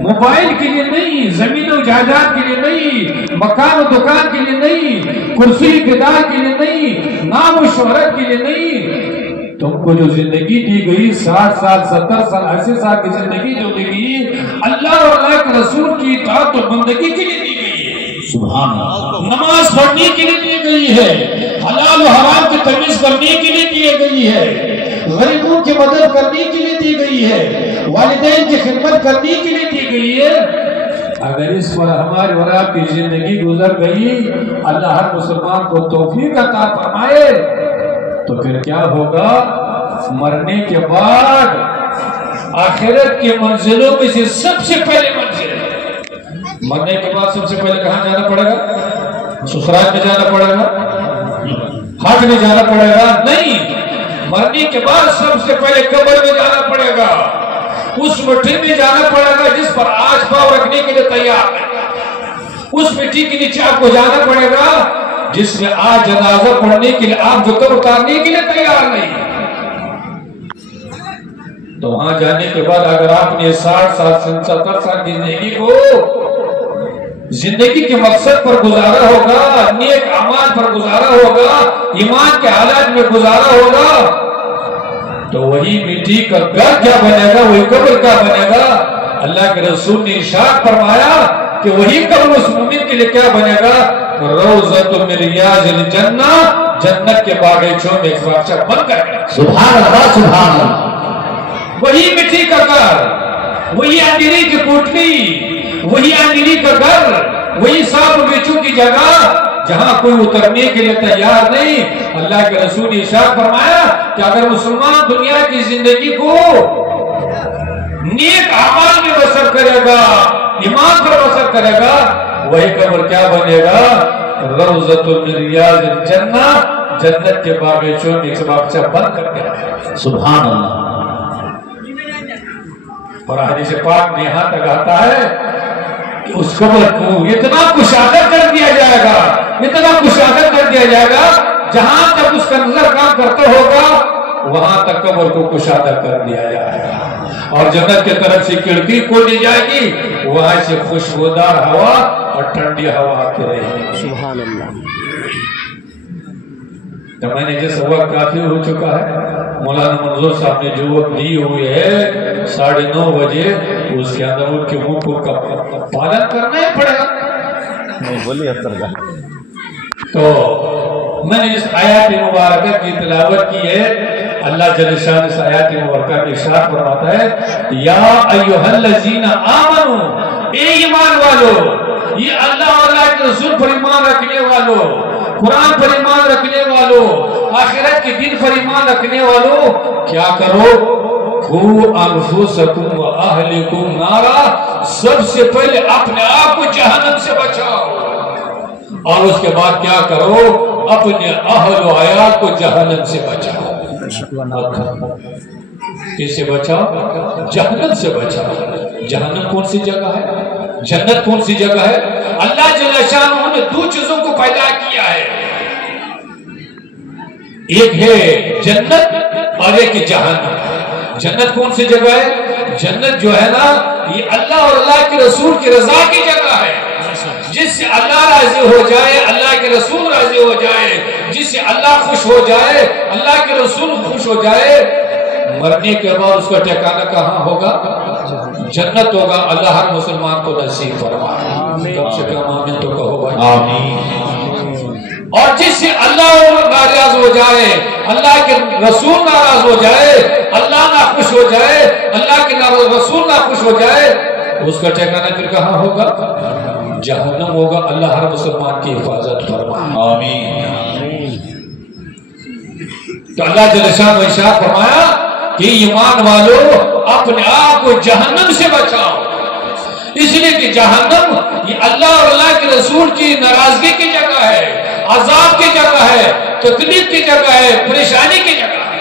Mobile کے لیے نہیں، زمین و جائیداد کے لیے نہیں، مکان و دکان کے لیے نہیں، کرسی اقتدار کے لیے نہیں، نام و شہرت کے لیے نہیں. تم کو جو زندگی دی گئی 60 سال 70 سال 80 سال کی زندگی جو دی گئی اللہ اور اللہ کے رسول کی اطاعت و بندگی کے لیے دی گئی ہے. سبحان اللہ. نماز پڑھنے کے لیے دی گئی ہے، حلال و حرام کی تمیز کرنے کے لیے دی گئی ہے، غریبوں کی مدد کرنے کے لیے دی گئی ہے، والدین کی خدمت کرنے کے لیے دی گئی ہے. اگر اس پر ہماری اور آپ کی زندگی گزر گئی، اللہ ہر مسلمان کو توفیق عطا فرمائے، تو پھر کیا ہوگا؟ مرنے کے بعد آخرت کی منزلوں میں سے سب سے پہلے منزل، مرنے کے بعد سب سے پہلے کہاں جانا پڑے گا؟ سسرال میں جانا پڑے گا؟ حج میں جانا پڑے گا؟ نہیں، مرنے کے بعد سب سے پہلے قبر میں جانا پڑے گا، اس مٹی میں جانا پڑے گا جس پر آج پاؤں رکھنے کے لیے تیار ہے، اس مٹی کے نیچے آپ کو جانا پڑے گا جس میں آج جنازہ پڑھنے کے لیے آپ جو کر اتارنے کے لیے تیار نہیں. تو وہاں جانے کے بعد اگر آپ نے 60 سال 70 سال کی زندگی کو زندگی کے مقصد پر گزارا ہوگا، نیک اعمال پر گزارا ہوگا، ایمان کے حالات میں گزارا ہوگا، تو وہی مٹی کا گھر کیا بنے گا، وہی قبر کیا بنے گا؟ اللہ کے رسول نے ارشاد فرمایا کہ وہی قبر اس مومن کے لیے کیا بنے گا؟ روضۃ من ریاض الجنہ، جنت کے باغیچوں میں ایک باغچہ بن کر گیا. سبحان اللہ. سبحان اللہ. وہی مٹی کا گھر، وہی اندھیری کی کوٹلی، وہی اندھیری کا گھر، وہی سانپ بیچوں کی جگہ جہاں کوئی اترنے کے لیے تیار نہیں. اللہ کے رسول نے ارشاد فرمایا کہ اگر مسلمان دنیا کی زندگی کو نیک اعمال میں بسر کرے گا، ایمان پر بسر کرے گا، وہی قبر کیا بنے گا؟ روضۃ من ریاض الجنہ، جنت کے باغیچوں میں ایک باغچہ بن کر گیا. سبحان اللہ. اور حدیث پاک میں یہاں تک آتا ہے کہ اس قبر کو اتنا کشادہ کر دیا جائے گا، اتنا کشادہ کر دیا جائے گا، جہاں تک اس کا نظر کام کرتا ہوگا وہاں تک قبر کو کشادہ کر دیا جائے گا. اور جنت کے طرف سے کھڑکی کھولی جائے گی، وہاں سے خوشبودار ہوا اور ٹھنڈی ہوا آتی رہے گی. سبحان اللہ. تو میں نے جس وقت کافی ہو چکا ہے، مولانا منظور صاحب نے جو وقت دی ہوئی ہے 9:30 بجے، اس کے اندر ان کے حقوق کا پالن کرنا ہی پڑے گا. نہیں بولی اختر کا. تو میں نے اس آیات مبارکہ کی تلاوت کی ہے. اللہ جل شان اس آیات مبارکہ کے ارشاد فرماتا ہے، یا ایھا الذین آمنوا، اے ایمان والو، یہ اللہ اور اللہ کے رسول پر ایمان رکھنے والو، قرآن پر ایمان رکھنے والو، آخرت کے دن پر ایمان رکھنے والو، کیا کرو؟ قوا انفسکم و اہلکم نارا، سب سے پہلے اپنے آپ کو جہنم سے بچاؤ، اور اس کے بعد کیا کرو؟ اپنے اہل و عیال کو جہنم سے بچاؤ. کس سے بچاؤ؟ جہنم سے بچاؤ. جہنم کون سی جگہ ہے؟ جنت کون سی جگہ ہے؟ اللہ جل شانہ نے 2 چیزوں کو پیدا کیا ہے، ایک ہے جنت اور ایک جہنم. جنت کون سی جگہ ہے؟ جنت جو ہے نا، یہ اللہ اور اللہ کے رسول کی رضا کی جگہ ہے، جس سے اللہ راضی ہو جائے، اللہ کے رسول راضی ہو جائے، جس سے اللہ خوش ہو جائے، اللہ کے رسول خوش ہو جائے. مرنے کے بعد اس کا ٹھکانہ کہاں ہوگا؟ جنت ہوگا. اللہ ہر مسلمان کو نصیب فرمائے. کم سے کم آمین تو کہو بھائی. آمین. اور جس سے اللہ ناراض ہو جائے، اللہ کے رسول ناراض ہو جائے، اللہ ناخوش ہو جائے، اللہ کے رسول ناخوش ہو جائے، اس کا ٹھکانہ پھر کہاں ہوگا؟ جہنم ہوگا. اللہ ہر مسلمان کی حفاظت فرمائے. آمین. تو اللہ جل شانہ نے ارشاد فرمایا کہ ایمان والو اپنے آپ کو جہنم سے بچاؤ، اس لیے کہ جہنم یہ اللہ اور اللہ کے رسول کی ناراضگی کی جگہ ہے، عذاب کی جگہ ہے، تکلیف کی جگہ ہے، پریشانی کی جگہ ہے.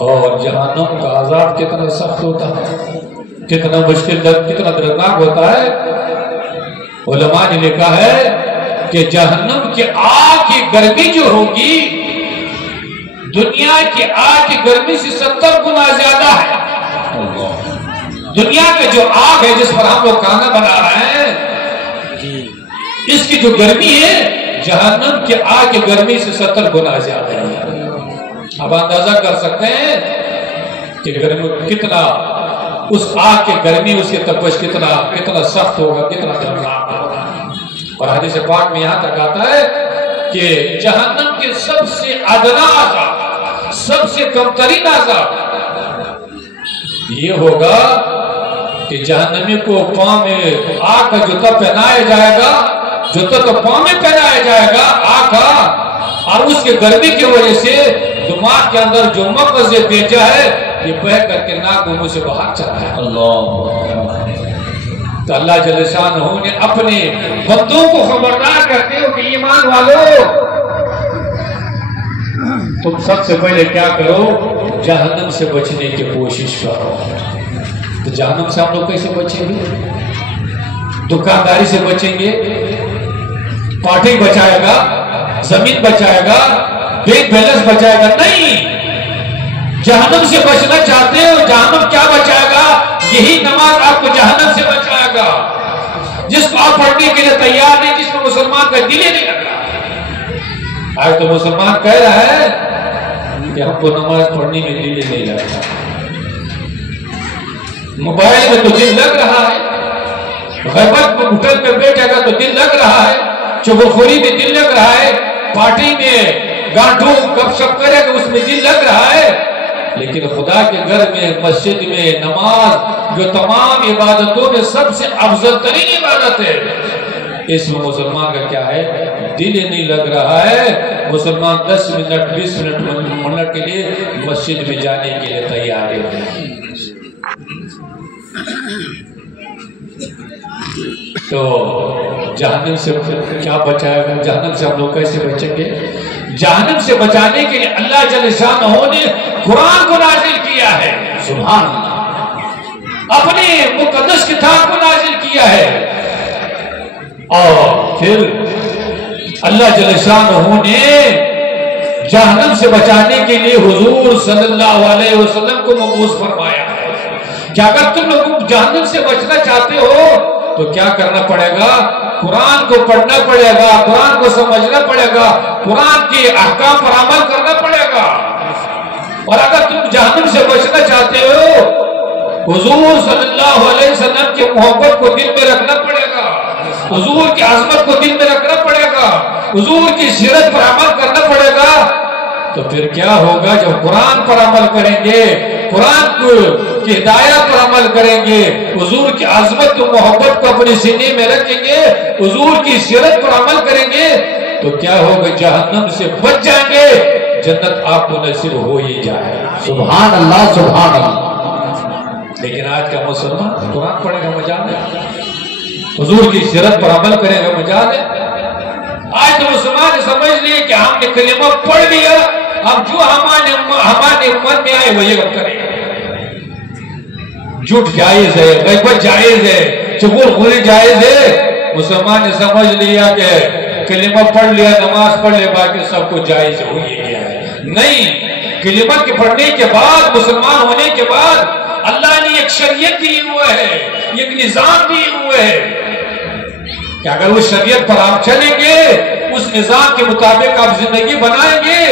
اور جہنم کا عذاب کتنا سخت ہوتا ہے، کتنا مشکل، کتنا دردناک ہوتا ہے. علماء نے لکھا ہے کہ جہنم کی آگ کی گرمی جو ہوگی دنیا کی آگ کی گرمی سے 70 گنا زیادہ ہے. دنیا میں جو آگ ہے جس پر ہم لوگ کھانا بنا رہے ہیں، اس کی جو گرمی ہے جہنم کی آگ کی گرمی سے 70 گنا زیادہ ہے۔ اب اندازہ کر سکتے ہیں کہ گرمی کتنا، اس آگ کی گرمی، اس کی تپش کتنا سخت ہوگا، کتنا دردناک ہوگا۔ اور حدیث پاک میں یہاں تک آتا ہے کہ جہنم کے سب سے ادنا عذاب، سب سے کم ترین عذاب یہ ہوگا کہ جہنمی کو پاؤں میں آگ کا جوتا پہنایا جائے گا، جوتا تو پاؤں میں پہنایا جائے گا آگ کا، اور اس کے گرمی کی وجہ سے دماغ کے اندر جو مغز بھیجا ہے یہ بہ کر کے ناک منہ سے باہر چلا ہے۔ تو اللہ جل شانہ نے اپنے بندوں کو خبردار کرتے ہو کہ ایمان والو تم سب سے پہلے کیا کرو، جہنم سے بچنے کی کوشش کرو۔ تو جہنم سے ہم لوگ کیسے بچیں گے؟ دکانداری سے بچیں گے، پارٹی بچائے گا، زمین بچائے گا، بینک بیلنس بچائے گا؟ نہیں، جہنم سے بچنا چاہتے ہو، جہنم کیا بچائے گا؟ یہی نماز آپ کو جہنم سے بچائے گا، جس کو آپ پڑھنے کے لیے تیار نہیں، جس کو مسلمان کا دل ہی نہیں لگ رہا۔ آج تو مسلمان کہہ رہا ہے کہ ہم کو نماز پڑھنے میں دل ہی نہیں لگتا، موبائل میں تو دل لگ رہا ہے، غیبت میں ہوٹل پہ بیٹھے گا تو دل لگ رہا ہے، چغلخوری میں دل لگ رہا ہے، پارٹی میں گانٹوں گپ شپ کرے گا اس میں دل لگ رہا ہے، لیکن خدا کے گھر میں، مسجد میں نماز جو تمام عبادتوں میں سب سے افضل ترین عبادت ہے، اس میں مسلمان کا کیا ہے؟ دل ہی نہیں لگ رہا ہے۔ مسلمان 10 منٹ 20 منٹ کے لیے مسجد میں جانے کے لیے تیار ہے۔ تو جہنم سے کیا بچائے گا؟ جہنم سے ہم لوگ کیسے بچیں گے؟ جہنم سے بچانے کے لیے اللہ جل شانہ نے قرآن کو نازل کیا ہے، سبحان اللہ، اپنے مقدس کتاب کو نازل کیا ہے، اور پھر اللہ جل شانہ نے جہنم سے بچانے کے لیے حضور صلی اللہ علیہ وسلم کو مبعوث فرمایا ہے کہ اگر تم لوگ جہنم سے بچنا چاہتے ہو تو کیا کرنا پڑے گا؟ قرآن کو پڑھنا پڑے گا، قرآن کو سمجھنا پڑے گا، قرآن کے احکام پر عمل کرنا پڑے گا۔ اور اگر تم جہنم سے بچنا چاہتے ہو، حضور صلی اللہ علیہ وسلم کی محبت کو دل میں رکھنا پڑے گا، حضور کی عظمت کو دل میں رکھنا پڑے گا، حضور کی سیرت پر عمل کرنا پڑے گا۔ تو پھر کیا ہوگا؟ جب قرآن پر عمل کریں گے، قرآن کی ہدایت پر عمل کریں گے، حضور کی عظمت و محبت کو اپنے سینے میں رکھیں گے، حضور کی سیرت پر عمل کریں گے، تو کیا ہوگا؟ جہنم سے بچ جائیں گے، جنت آپ کو نصیب ہو ہی جائے۔ سبحان اللہ، سبحان اللہ۔ لیکن آج کا مسلمان قرآن پڑھے گا مجال ہے، حضور کی سیرت پر عمل کرے گا مجال ہے۔ آج تو مسلمان سمجھ لیے کہ ہم نے کلمہ پڑھ لیا، اب جو ہمارے من میں آئے وہی اب کریں۔ جھوٹ جائز ہے، غیبت جائز ہے، چغلخوری جائز ہے۔ مسلمان نے سمجھ لیا کہ کلمہ پڑھ لیا، نماز پڑھ لیا، باقی سب کو جائز ہو ہی گیا ہے۔ نہیں، کلمہ کے پڑھنے کے بعد، مسلمان ہونے کے بعد اللہ نے ایک شریعت دی ہوا ہے، ایک نظام دی ہوا ہے کہ اگر اس شریعت پر آپ چلیں گے، اس نظام کے مطابق آپ زندگی بنائیں گے،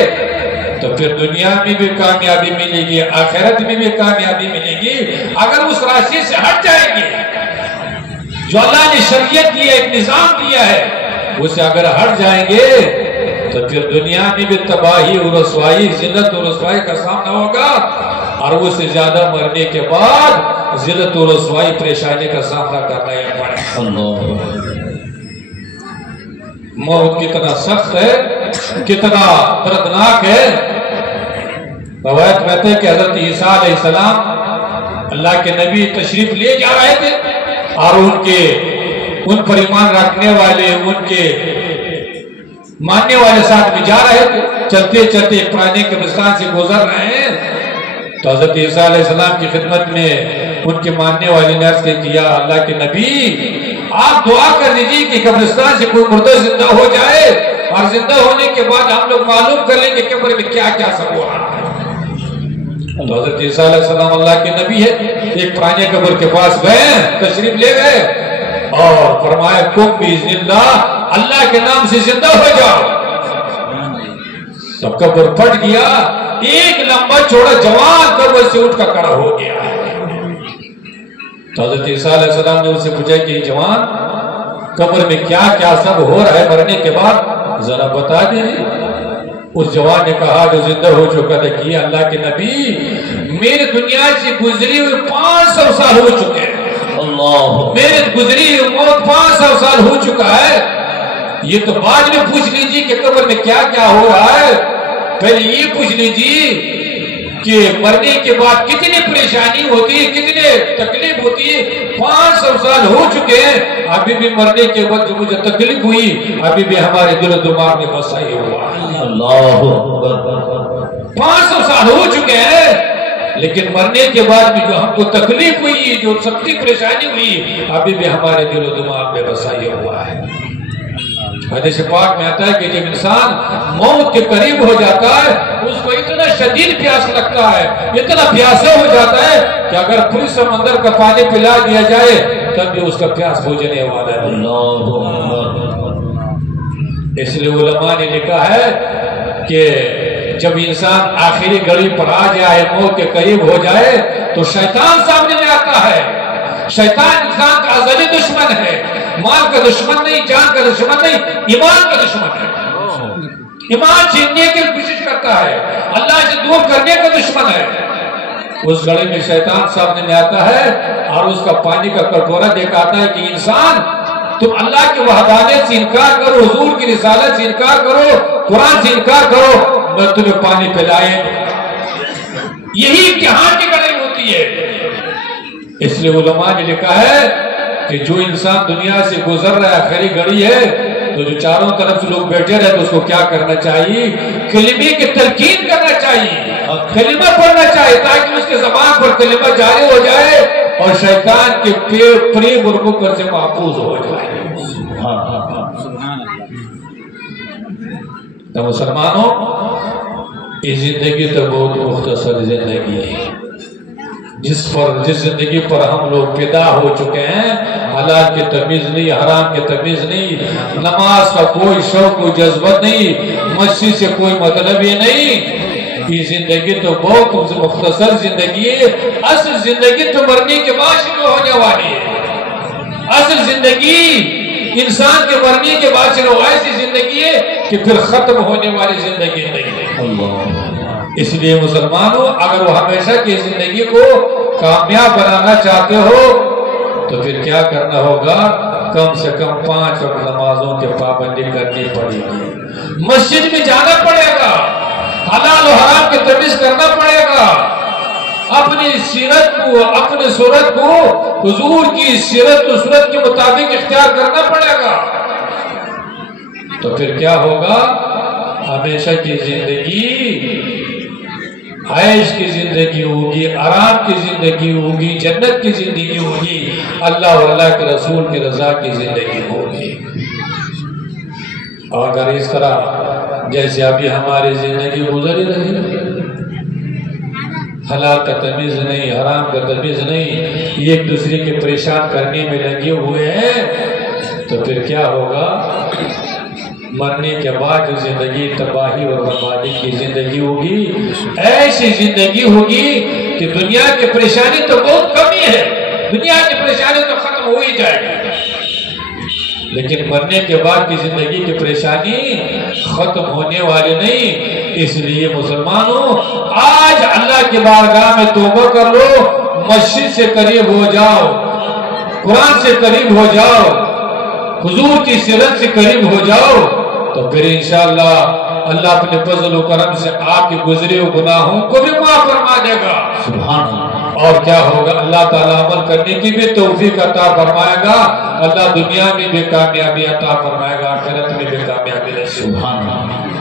تو پھر دنیا میں بھی کامیابی ملے گی، آخرت میں بھی کامیابی ملے گی۔ اگر اس راستے سے ہٹ جائیں گے، جو اللہ نے شریعت دی ہے، ایک نظام دیا ہے، اسے اگر ہٹ جائیں گے تو پھر دنیا میں بھی تباہی اور رسوائی، ذلت اور رسوائی کا سامنا ہوگا، اور اس سے زیادہ مرنے کے بعد ذلت اور رسوائی، پریشانی کا سامنا کرنا ہی پڑے۔ موت کتنا سخت ہے، کتنا دردناک ہے۔ روایت کہتے ہیں کہ حضرت عیسیٰ علیہ السلام اللہ کے نبی تشریف لے جا رہے تھے، اور ان پر ایمان رکھنے والے، ان کے ماننے والے ساتھ میں جا رہے تھے، چلتے چلتے ایک پرانے قبرستان سے گزر رہے ہیں، تو حضرت عیسیٰ علیہ السلام کی خدمت میں ان کے ماننے والے نے عرض کیا، اللہ کے نبی آپ دعا کر دیجیے کہ قبرستان سے کوئی مردہ زندہ ہو جائے، اور زندہ ہونے کے بعد ہم لوگ معلوم کر لیں کہ قبر میں کیا کیا سب ہو رہا ہے۔ تو حضرت عیسیٰ علیہ السلام اللہ کے نبی ہے، ایک پرانے قبر کے پاس گئے، تشریف لے گئے اور فرمایا کم باذن اللہ کے نام سے زندہ ہو جاؤ۔ تو قبر پھٹ گیا، ایک لمبا چوڑا جوان قبر سے اٹھ کر کھڑا ہو گیا۔ تو حضرت عیسیٰ علیہ السلام نے اسے پوچھا کہ جوان قبر میں کیا کیا سب ہو رہا ہے مرنے کے بعد، ذرا بتا دیجیے۔ اس جوان نے کہا جو زندہ ہو چکا تھا کہ اللہ کے نبی میرے دنیا سے گزری ہوئی 500 سال ہو چکے ہیں، میرے گزری ہوئی موت 500 سال ہو چکا ہے، یہ تو بعد میں پوچھ لیجیے کہ قبر میں کیا کیا ہو رہا ہے، پہلے یہ پوچھ لیجیے کہ مرنے کے بعد کتنی پریشانی ہوتی ہے، کتنے تکلیف ہوتی ہے۔ 500 سال ہو چکے ہیں، ابھی بھی مرنے کے بعد جو مجھے تکلیف ہوئی ابھی بھی ہمارے دل و دماغ میں بسا ہی ہوا۔ اللہ 500 سال ہو چکے ہیں، لیکن مرنے کے بعد بھی جو ہم کو تکلیف ہوئی، جو سختی پریشانی ہوئی، ابھی بھی ہمارے دل و دماغ میں بسا ہی ہوا ہے۔ حدیث پاک میں آتا ہے کہ جب انسان موت کے قریب ہو جاتا ہے اس کو اتنا شدید پیاس لگتا ہے، اتنا پیاسا ہو جاتا ہے کہ اگر پوری سمندر کا پانی پلا دیا جائے تب بھی اس کا پیاس بجھنے والا ہے۔ اس لیے علماء نے لکھا ہے کہ جب انسان آخری گھڑی پر آ جائے، موت کے قریب ہو جائے تو شیطان سامنے میں آتا ہے۔ شیطان انسان کا ازلی دشمن ہے، مال کا دشمن نہیں، جان کا دشمن نہیں، ایمان کا دشمن ہے۔ ایمان چھیننے کی کوشش کرتا ہے، اللہ سے دور کرنے کا دشمن ہے۔ اس گھڑی میں شیطان سامنے میں آتا ہے اور اس کا پانی کا کٹورا دکھاتا ہے کہ انسان تم اللہ کی وحدانیت سے انکار کرو، حضور کی رسالت سے انکار کرو، قرآن سے انکار کرو، میں تمہیں پانی پلائے۔ یہی امتحان کی گھڑی ہوتی ہے۔ اس لیے علماء نے لکھا ہے کہ جو انسان دنیا سے گزر رہا ہے، آخری گھڑی ہے، تو جو چاروں طرف سے لوگ بیٹھے رہے تو اس کو کیا کرنا چاہیے؟ کلمے کی تلقین کرنا چاہیے، کلمہ پڑھنا چاہیے تاکہ اس کے زبان پر کلمہ جاری ہو جائے اور شیطان کے فریب اور مکر سے محفوظ ہو جائے۔ تو مسلمانوں، یہ زندگی تو بہت مختصر زندگی ہے، جس زندگی پر ہم لوگ پیدا ہو چکے ہیں، حلال کی تمیز نہیں، حرام کی تمیز نہیں، نماز کا کوئی شوق کوئی جذبت نہیں، مسجد سے کوئی مطلب ہی نہیں۔ یہ زندگی تو بہت مختصر زندگی ہے، اصل زندگی تو مرنے کے بعد شروع ہونے والی ہے۔ اصل زندگی انسان کے مرنے کے بعد شروع ایسی زندگی ہے کہ پھر ختم ہونے والی زندگی نہیں ہے۔ اس لیے مسلمانوں، اگر وہ ہمیشہ کی زندگی کو کامیاب بنانا چاہتے ہو تو پھر کیا کرنا ہوگا؟ کم سے کم 5 وقت نمازوں کی پابندی کرنی پڑے گی، مسجد میں جانا پڑے گا، حلال و حرام کی تمیز کرنا پڑے گا، اپنی سیرت کو، اپنی صورت کو حضور کی سیرت و صورت کے مطابق اختیار کرنا پڑے گا۔ تو پھر کیا ہوگا؟ ہمیشہ کی زندگی عیش کی زندگی ہوگی، آرام کی زندگی ہوگی، جنت کی زندگی ہوگی، اللہ اور اللہ کے رسول کی رضا کی زندگی ہوگی۔ اور اگر اس طرح جیسے ابھی ہماری زندگی گزر ہی رہی، حلال کا تمیز نہیں، حرام کا تمیز نہیں، ایک دوسرے کے پریشان کرنے میں لگے ہوئے ہیں، تو پھر کیا ہوگا؟ مرنے کے بعد جو زندگی تباہی اور بربادی کی زندگی ہوگی، ایسی زندگی ہوگی کہ دنیا کی پریشانی تو بہت کم ہی ہے، دنیا کی پریشانی تو ختم ہو ہی جائے گی، لیکن مرنے کے بعد کی زندگی کی پریشانی ختم ہونے والی نہیں۔ اس لیے مسلمانوں، آج اللہ کی بارگاہ میں توبہ کر لو، مسجد سے قریب ہو جاؤ، قرآن سے قریب ہو جاؤ، حضور کی سیرت سے قریب ہو جاؤ، تو پھر انشاءاللہ اللہ اپنے فضل و کرم سے آپ کے گزرے ہوئے گناہوں کو بھی معاف فرما دے گا۔ سبحان اللہ۔ اور کیا ہوگا؟ اللہ تعالیٰ عمل کرنے کی بھی توفیق عطا فرمائے گا، اللہ دنیا میں بھی کامیابی عطا فرمائے گا، آخرت میں بھی کامیابی رہے۔ سبحان اللہ۔